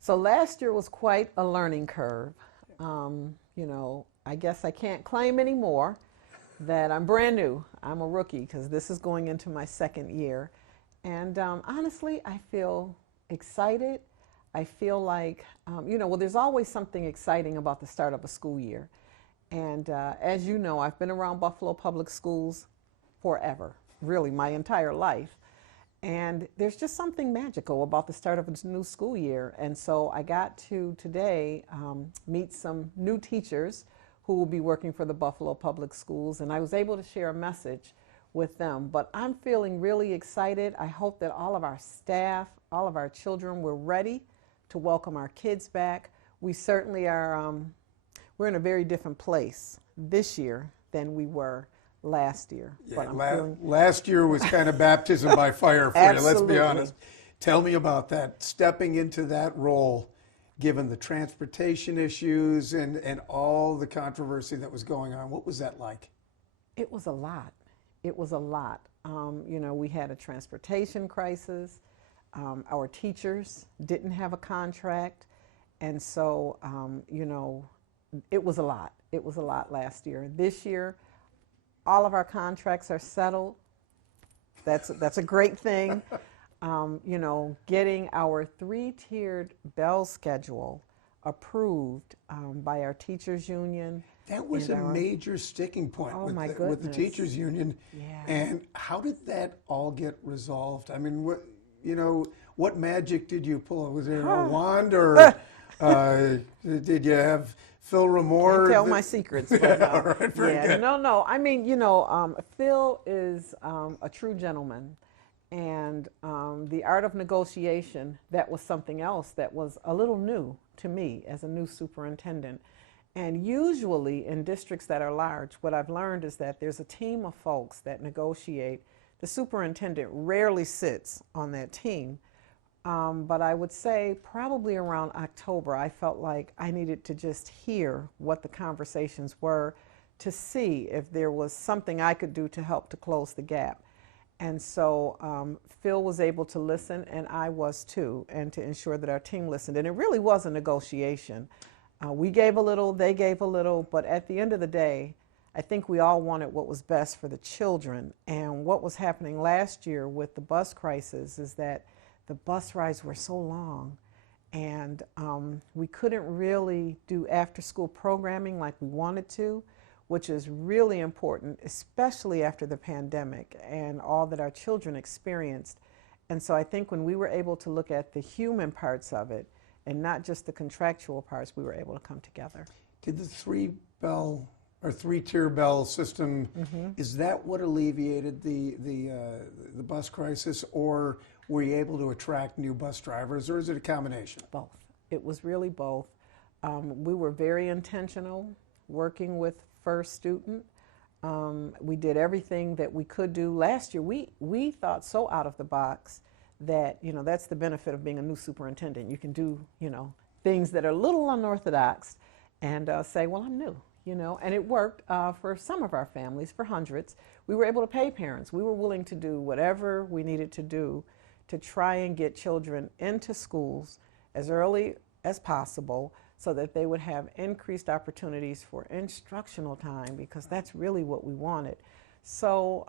So last year was quite a learning curve. I guess I can't claim anymore that I'm brand new. I'm a rookie because this is going into my second year. And honestly, I feel excited. I feel like, there's always something exciting about the start of a school year. And as you know, I've been around Buffalo Public Schools forever, really my entire life. And there's just something magical about the start of a new school year. And so I got to today meet some new teachers who will be working for the Buffalo Public Schools. And I was able to share a message with them. But I'm feeling really excited. I hope that all of our staff, all of our children, were ready to welcome our kids back. We certainly are, we're in a very different place this year than we were last year. Yeah, but last year was kind of baptism by fire for you, let's be honest. Tell me about that, stepping into that role, given the transportation issues and all the controversy that was going on. What was that like? It was a lot. It was a lot. We had a transportation crisis. Our teachers didn't have a contract. And so, it was a lot. It was a lot last year. This year, all of our contracts are settled. That's a great thing. Getting our 3-tiered bell schedule approved by our teachers union. That was a major sticking point with the teachers union. Yeah. And how did that all get resolved? I mean, what magic did you pull? Was there a wand, or did you have Phil Ramore? Can't tell my secrets. But, all right, very good. No. I mean, Phil is a true gentleman. And the art of negotiation, that was something else that was a little new to me as a new superintendent. And usually in districts that are large, what I've learned is that there's a team of folks that negotiate. The superintendent rarely sits on that team. But I would say probably around October, I felt like I needed to just hear what the conversations were to see if there was something I could do to help to close the gap. And so Phil was able to listen, and I was too, and to ensure that our team listened. And it really was a negotiation. We gave a little, they gave a little, but at the end of the day, I think we all wanted what was best for the children. And what was happening last year with the bus crisis is that the bus rides were so long, and we couldn't really do after-school programming like we wanted to, which is really important, especially after the pandemic and all that our children experienced. And so I think when we were able to look at the human parts of it and not just the contractual parts, we were able to come together. Did the 3-tier bell system, is that what alleviated the bus crisis, or were you able to attract new bus drivers, or is it a combination? Both. It was really both. We were very intentional working with First Student. We did everything that we could do. Last year, we thought so out of the box that, that's the benefit of being a new superintendent. You can do, things that are a little unorthodox and say, well, I'm new, and it worked for some of our families, for hundreds. We were able to pay parents. We were willing to do whatever we needed to do to try and get children into schools as early as possible so that they would have increased opportunities for instructional time, because that's really what we wanted. So,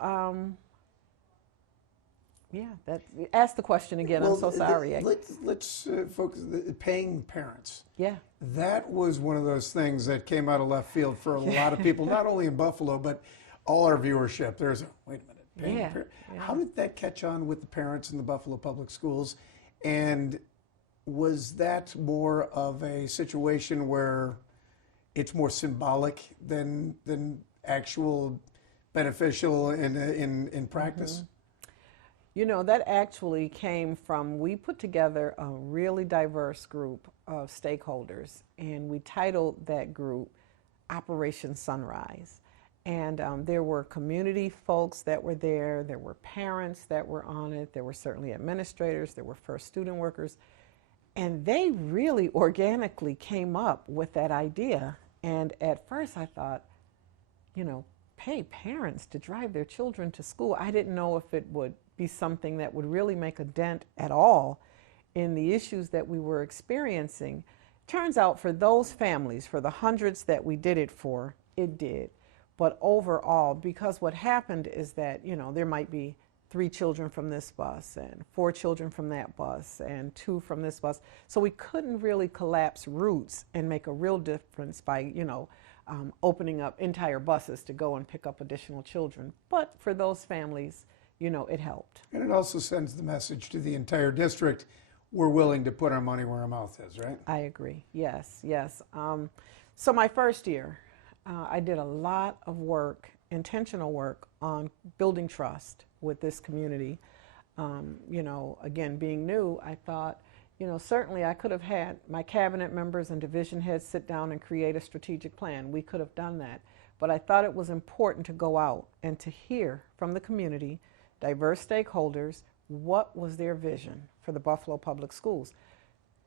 ask the question again. Well, I'm so sorry. Let's focus on paying parents. Yeah. That was one of those things that came out of left field for a lot of people, not only in Buffalo, but all our viewership. There's wait a minute. Yeah. How did that catch on with the parents in the Buffalo Public Schools? And was that more of a situation where it's more symbolic than actual beneficial in practice? That actually came from, we put together a really diverse group of stakeholders, and we titled that group Operation Sunrise. And there were community folks that were there were parents that were on it, there were certainly administrators, there were first student workers, and they really organically came up with that idea. And at first I thought, pay parents to drive their children to school. I didn't know if it would be something that would really make a dent at all in the issues that we were experiencing, turns out for those families, for the hundreds that we did it for, it did. But overall, because what happened is that, there might be 3 children from this bus and 4 children from that bus and 2 from this bus. So we couldn't really collapse routes and make a real difference by, opening up entire buses to go and pick up additional children. But for those families, it helped. And it also sends the message to the entire district, we're willing to put our money where our mouth is, right? I agree. Yes. So my first year, I did a lot of work, intentional work, on building trust with this community. Again, being new, I thought, certainly I could have had my cabinet members and division heads sit down and create a strategic plan. We could have done that. But I thought it was important to go out and to hear from the community, diverse stakeholders, what was their vision for the Buffalo Public Schools.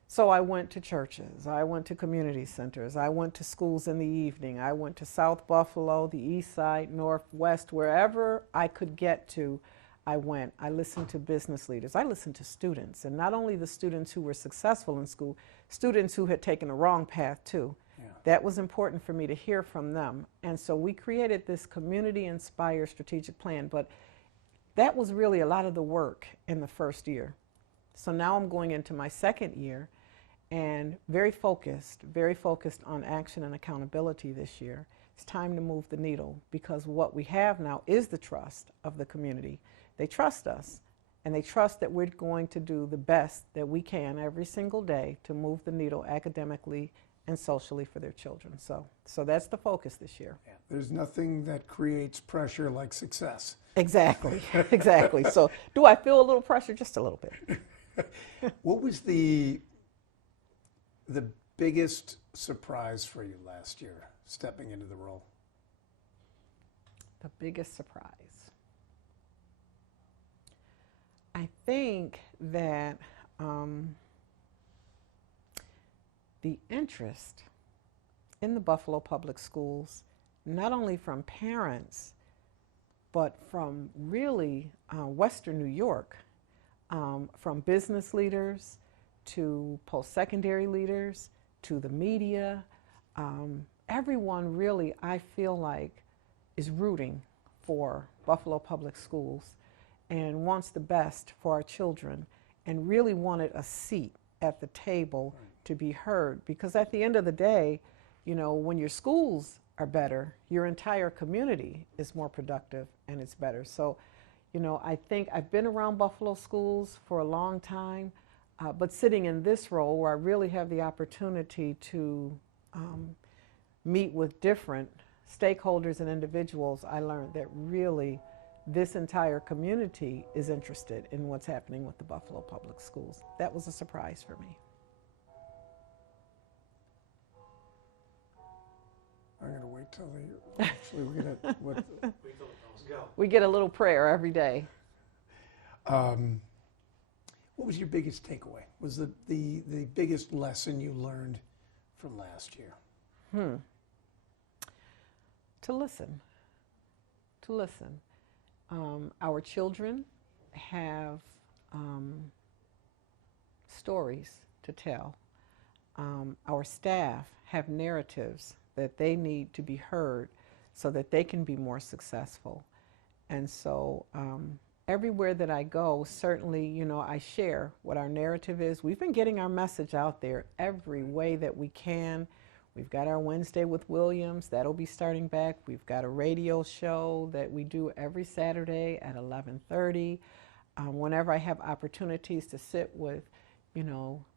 So I went to churches, I went to community centers, I went to schools in the evening, I went to South Buffalo, the East Side, Northwest, wherever I could get to, I went. I listened to business leaders, I listened to students, and not only the students who were successful in school, students who had taken the wrong path too. Yeah. That was important for me to hear from them. And so we created this community-inspired strategic plan, but that was really a lot of the work in the first year. So now I'm going into my second year and very focused on action and accountability this year. It's time to move the needle, because what we have now is the trust of the community. They trust us, and they trust that we're going to do the best that we can every single day to move the needle academically and socially for their children. So that's the focus this year. Yeah. There's nothing that creates pressure like success. Exactly. So do I feel a little pressure? Just a little bit. What was the biggest surprise for you last year, stepping into the role? The biggest surprise. I think that the interest in the Buffalo Public Schools, not only from parents, but from really Western New York, from business leaders to post-secondary leaders to the media, everyone really, I feel like, is rooting for Buffalo Public Schools and wants the best for our children, and really wanted a seat at the table to be heard. Because at the end of the day, when your schools are better, your entire community is more productive and it's better. So, I think I've been around Buffalo schools for a long time, but sitting in this role where I really have the opportunity to meet with different stakeholders and individuals, I learned that really this entire community is interested in what's happening with the Buffalo Public Schools. That was a surprise for me. I'm going to wait till we get wait till the bells go. We get a little prayer every day. What was your biggest takeaway? Was the biggest lesson you learned from last year? To listen. Our children have stories to tell. Our staff have narratives that they need to be heard so that they can be more successful. And so everywhere that I go, certainly, I share what our narrative is. We've been getting our message out there every way that we can. We've got our Wednesday with Williams, that'll be starting back. We've got a radio show that we do every Saturday at 11:30. Whenever I have opportunities to sit with,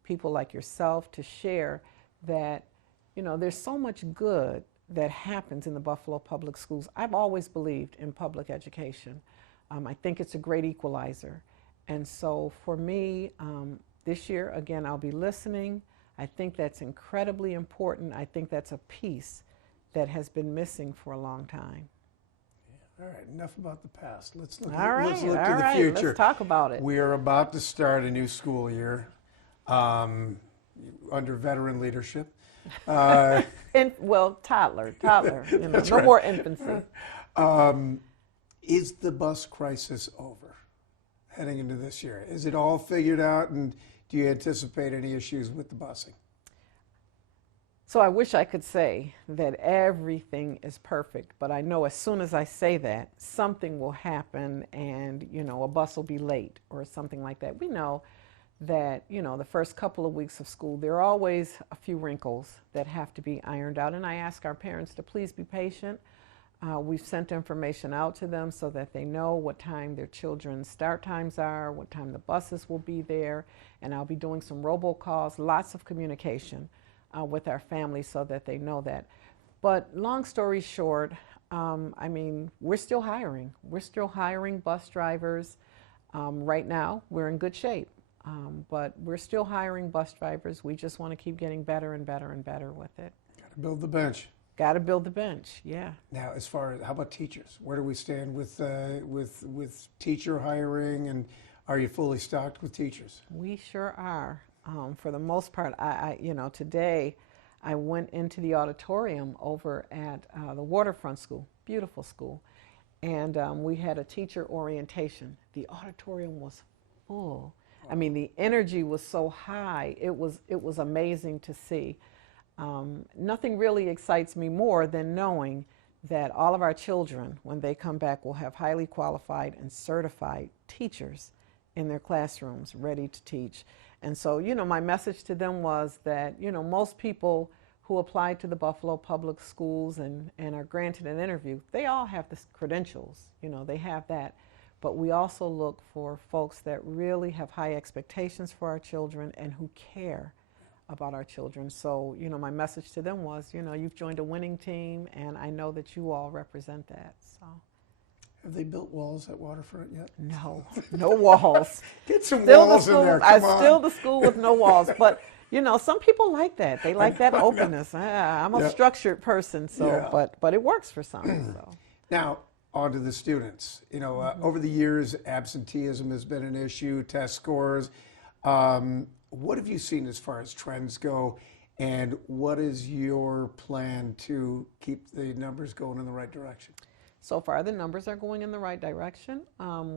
people like yourself to share that, there's so much good that happens in the Buffalo Public Schools. I've always believed in public education. I think it's a great equalizer. And so for me, this year, again, I'll be listening. I think that's incredibly important. I think that's a piece that has been missing for a long time. Yeah. All right, enough about the past. Let's look, let's look to the future. Let's talk about it. We are about to start a new school year under veteran leadership. Toddler, no right. more infancy. Is the bus crisis over heading into this year? Is it all figured out and do you anticipate any issues with the busing? So I wish I could say that everything is perfect, but I know as soon as I say that, something will happen and, a bus will be late or something like that. We know that, the first couple of weeks of school, there are always a few wrinkles that have to be ironed out. And I ask our parents to please be patient. We've sent information out to them so that they know what time their children's start times are, what time the buses will be there, and I'll be doing some robocalls, lots of communication with our families so that they know that. But long story short, we're still hiring. We're still hiring bus drivers. Right now, we're in good shape, but we're still hiring bus drivers. We just want to keep getting better and better and better with it. Got to build the bench. Got to build the bench, yeah. Now, as far as, how about teachers? Where do we stand with teacher hiring, and are you fully stocked with teachers? We sure are. For the most part, today I went into the auditorium over at the Waterfront School, beautiful school, and we had a teacher orientation. The auditorium was full. I mean, the energy was so high. It was amazing to see. Nothing really excites me more than knowing that all of our children, when they come back, will have highly qualified and certified teachers in their classrooms ready to teach. And so, my message to them was that, most people who apply to the Buffalo Public Schools and are granted an interview, they all have the credentials, they have that. But we also look for folks that really have high expectations for our children and who care about our children. So, my message to them was, you've joined a winning team, and I know that you all represent that. So. Have they built walls at Waterfront yet? No, no walls. Get some walls in there, come on. Still the school with no walls, but some people like that. They like that openness. I'm a structured person, so but it works for some. So. Now, on to the students. Over the years, absenteeism has been an issue, test scores. What have you seen as far as trends go, and what is your plan to keep the numbers going in the right direction? So far, the numbers are going in the right direction.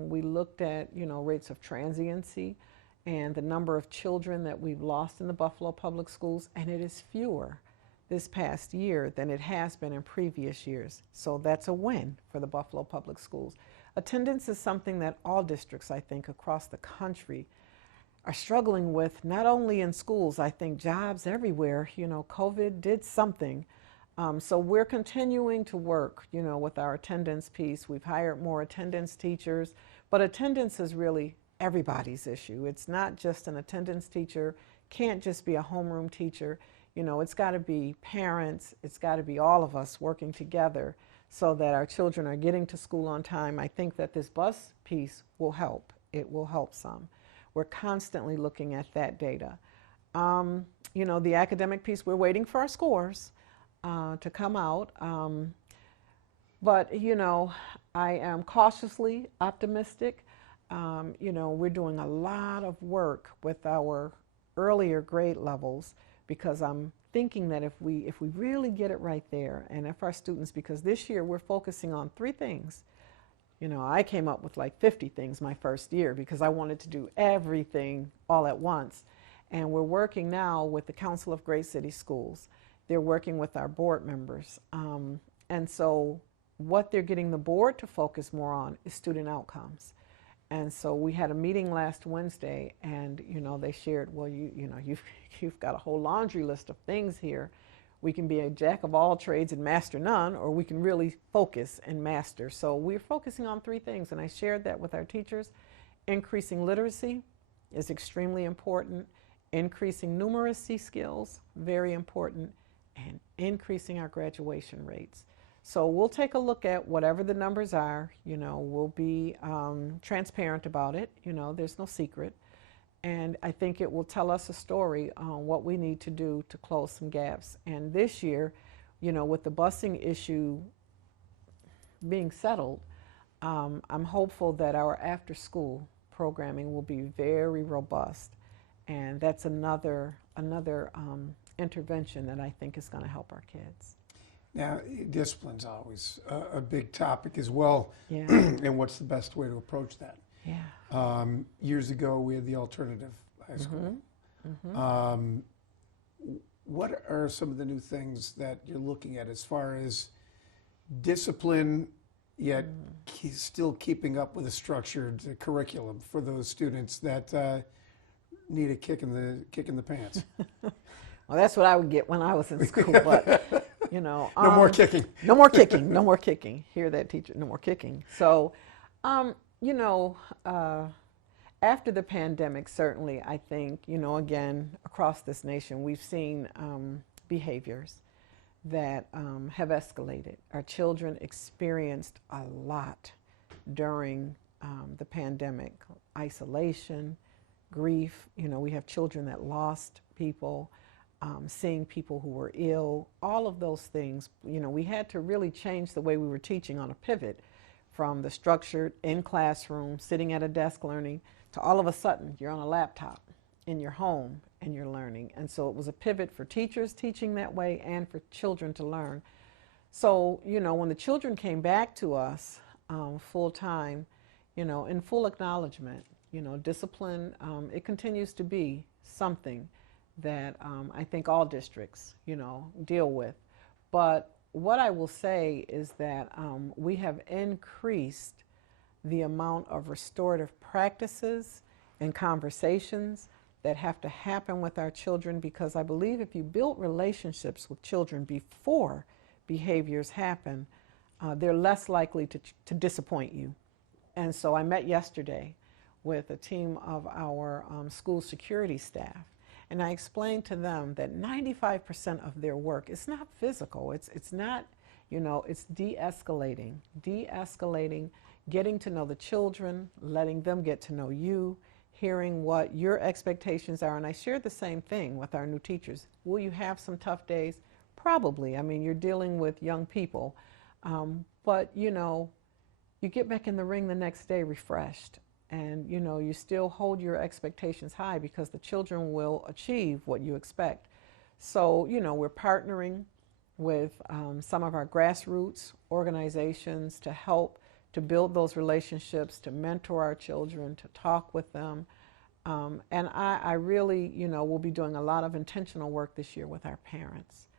We looked at, rates of transiency and the number of children that we've lost in the Buffalo Public Schools, and it is fewer this past year than it has been in previous years. So that's a win for the Buffalo Public Schools. Attendance is something that all districts, I think, across the country are struggling with, not only in schools, I think jobs everywhere. COVID did something. So we're continuing to work, with our attendance piece. We've hired more attendance teachers, but attendance is really everybody's issue. It's not just an attendance teacher, can't just be a homeroom teacher. It's got to be parents, it's got to be all of us working together so that our children are getting to school on time. I think that this bus piece will help. It will help some. We're constantly looking at that data. The academic piece, we're waiting for our scores to come out. But, I am cautiously optimistic. We're doing a lot of work with our earlier grade levels because I'm thinking that if we really get it right there, and if our students, because this year we're focusing on 3 things. I came up with like 50 things my first year because I wanted to do everything all at once. And we're working now with the Council of Great City Schools. They're working with our board members. And so what they're getting the board to focus more on is student outcomes. And so we had a meeting last Wednesday, and they shared, well, you've got a whole laundry list of things here. We can be a jack of all trades and master none, or we can really focus and master. So we're focusing on 3 things, and I shared that with our teachers. Increasing literacy is extremely important. Increasing numeracy skills, very important, and increasing our graduation rates. So we'll take a look at whatever the numbers are. We'll be transparent about it. There's no secret. And I think it will tell us a story on what we need to do to close some gaps. And this year, with the busing issue being settled, I'm hopeful that our after-school programming will be very robust. And that's another intervention that I think is going to help our kids. Now, discipline's always a big topic as well. Yeah. And what's the best way to approach that? Yeah. Years ago, we had the alternative high school. What are some of the new things that you're looking at as far as discipline, yet still keeping up with a structured curriculum for those students that need a kick in the pants? Well, that's what I would get when I was in school, but no more kicking. No more kicking. No more kicking. Hear that, teacher? No more kicking. So, after the pandemic, certainly, I think, again, across this nation, we've seen behaviors that have escalated. Our children experienced a lot during the pandemic: isolation, grief. We have children that lost people, seeing people who were ill, all of those things. We had to really change the way we were teaching on a pivot from the structured in classroom, sitting at a desk learning, to all of a sudden you're on a laptop in your home and you're learning. And so it was a pivot for teachers teaching that way and for children to learn. So, when the children came back to us full time, in full acknowledgement, discipline, it continues to be something that I think all districts, deal with. But what I will say is that we have increased the amount of restorative practices and conversations that have to happen with our children, because I believe if you build relationships with children before behaviors happen, they're less likely to disappoint you. And so I met yesterday with a team of our school security staff, and I explained to them that 95% of their work is not physical. It's not, it's de-escalating, getting to know the children, letting them get to know you, hearing what your expectations are. And I shared the same thing with our new teachers. Will you have some tough days? Probably. I mean, you're dealing with young people. But, you get back in the ring the next day refreshed. And, you still hold your expectations high because the children will achieve what you expect. So, we're partnering with some of our grassroots organizations to help to build those relationships, to mentor our children, to talk with them. And I really, will be doing a lot of intentional work this year with our parents,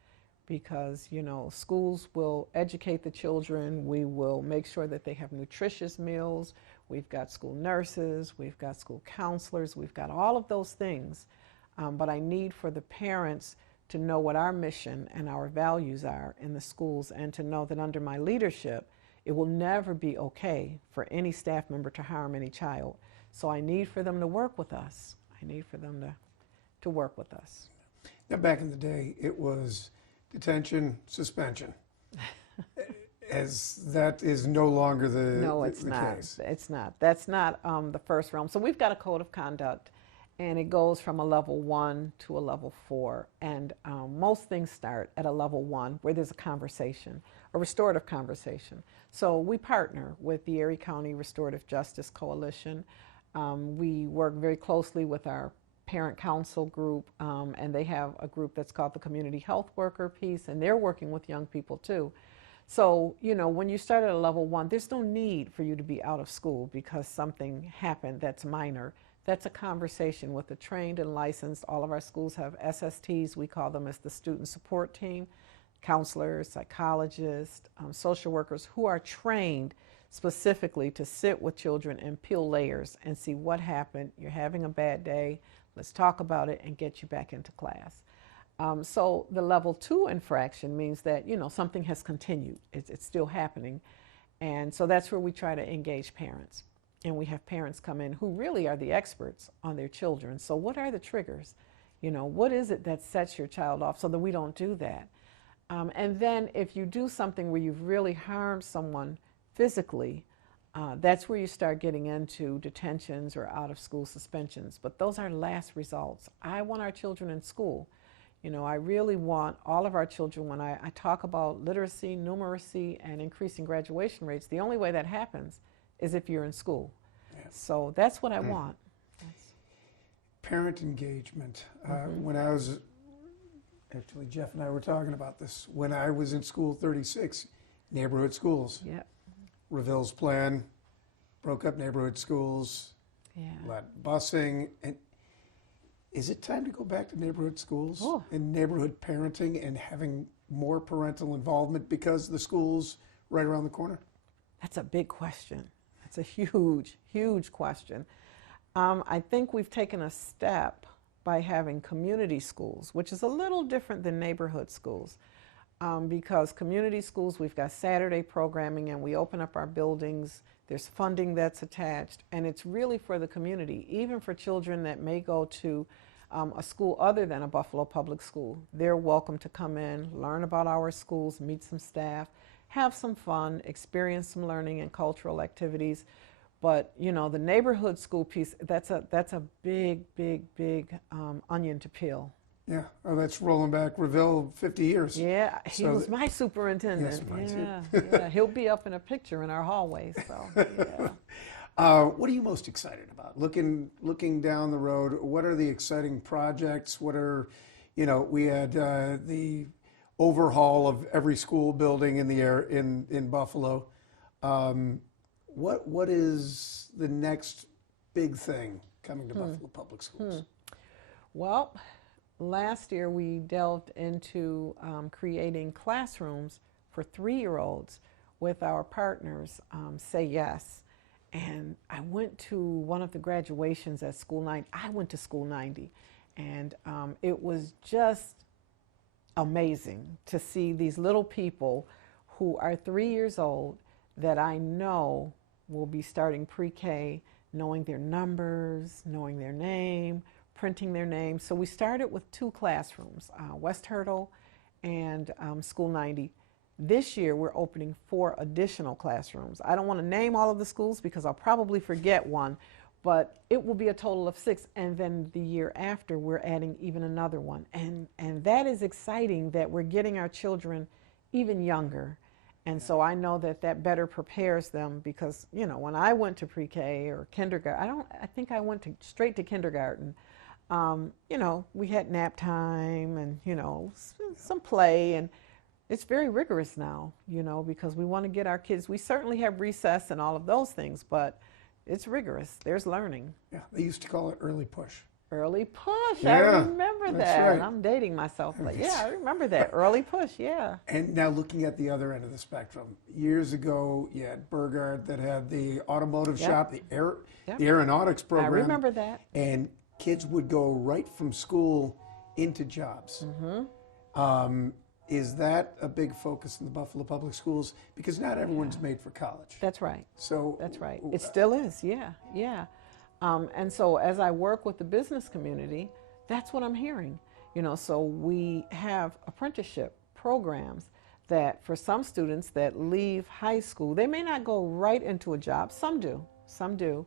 because, schools will educate the children. We will make sure that they have nutritious meals. We've got school nurses, we've got school counselors, we've got all of those things. But I need for the parents to know what our mission and our values are in the schools, and to know that under my leadership, it will never be okay for any staff member to harm any child. So I need for them to work with us. I need for them to work with us. Now, back in the day, it was detention, suspension. As that is no longer the case. It's not. That's not the first realm. So we've got a code of conduct, and it goes from a level 1 to a level 4. And most things start at a level 1, where there's a conversation, a restorative conversation. So we partner with the Erie County Restorative Justice Coalition. We work very closely with our parent council group, and they have a group that's called the Community Health Worker piece, and they're working with young people too. So, when you start at a level 1, there's no need for you to be out of school because something happened that's minor. That's a conversation with a trained and licensed. All of our schools have SSTs. We call them as the student support team, counselors, psychologists, social workers who are trained specifically to sit with children and peel layers and see what happened. You're having a bad day. Let's talk about it and get you back into class. So the level 2 infraction means that, something has continued. It's still happening. And so that's where we try to engage parents. And we have parents come in who really are the experts on their children. So what are the triggers? What is it that sets your child off so that we don't do that? And then if you do something where you've really harmed someone physically, that's where you start getting into detentions or out of school suspensions. But those are last results. I want our children in school. I really want all of our children, when I talk about literacy, numeracy, and increasing graduation rates, the only way that happens is if you're in school. Yeah. So that's what I want. Parent engagement. When I was, actually Jeff and I were talking about this, when I was in school 36, neighborhood schools. Yep. Reville's plan broke up neighborhood schools, let busing, and Is it time to go back to neighborhood schools Oh. and neighborhood parenting and having more parental involvement because the school's right around the corner? That's a big question. It's a huge, huge question. I think we've taken a step by having community schools, which is a little different than neighborhood schools. Because community schools, we've got Saturday programming and we open up our buildings, there's funding that's attached, and it's really for the community, even for children that may go to a school other than a Buffalo public school. They're welcome to come in, learn about our schools, meet some staff, have some fun, experience some learning and cultural activities. But you know, the neighborhood school piece, that's a big, big, big onion to peel. Yeah, oh, that's rolling back Reville 50 years. Yeah, he was my superintendent. Yes, mine yeah, yeah, he'll be up in a picture in our hallway. So, yeah. What are you most excited about? Looking down the road, what are the exciting projects? What are, you know, we had the overhaul of every school building in the air in Buffalo. What is the next big thing coming to Buffalo Public Schools? Well, last year we delved into creating classrooms for 3-year-olds with our partners, Say Yes. And I went to one of the graduations at School 90. I went to School 90, and it was just amazing to see these little people who are 3 years old that I know will be starting pre-K, knowing their numbers, knowing their name, printing their name. So we started with 2 classrooms, West Hurdle and School 90. This year we're opening 4 additional classrooms. I don't want to name all of the schools because I'll probably forget one, but it will be a total of 6. And then the year after we're adding even another one. And that is exciting that we're getting our children even younger. And so I know that that better prepares them because, you know, when I went to pre-K or kindergarten, I think I went straight to kindergarten. You know, we had nap time and, you know, some play, and it's very rigorous now, you know, because we want to get our kids, we certainly have recess and all of those things, but it's rigorous. There's learning. Yeah, they used to call it early push. Early push, Yeah, I remember that's that. right. I'm dating myself, but yeah, I remember that. Early push, yeah. And now looking at the other end of the spectrum, years ago you had Burgard that had the automotive shop, the aeronautics program. I remember that. And kids would go right from school into jobs. Is that a big focus in the Buffalo Public Schools? Because not everyone's made for college. That's right. So That's right. It still is, yeah, yeah. And so as I work with the business community, that's what I'm hearing. You know, so we have apprenticeship programs that for some students that leave high school, they may not go right into a job. Some do.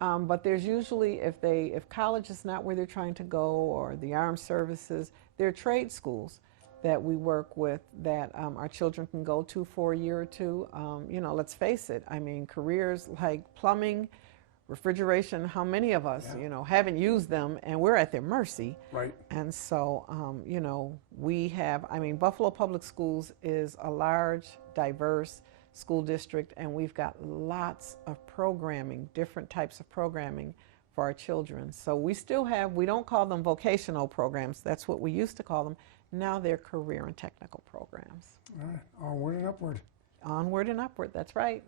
But there's usually, if college is not where they're trying to go, or the armed services, there are trade schools that we work with that our children can go to for a year or two. You know, let's face it, I mean, careers like plumbing, refrigeration, how many of us, you know, haven't used them, and we're at their mercy. Right. And so, you know, we have, I mean, Buffalo Public Schools is a large, diverse school district, and we've got lots of programming, different types of programming for our children. So we still have, we don't call them vocational programs, that's what we used to call them. Now they're career and technical programs. All right, onward and upward. Onward and upward, that's right.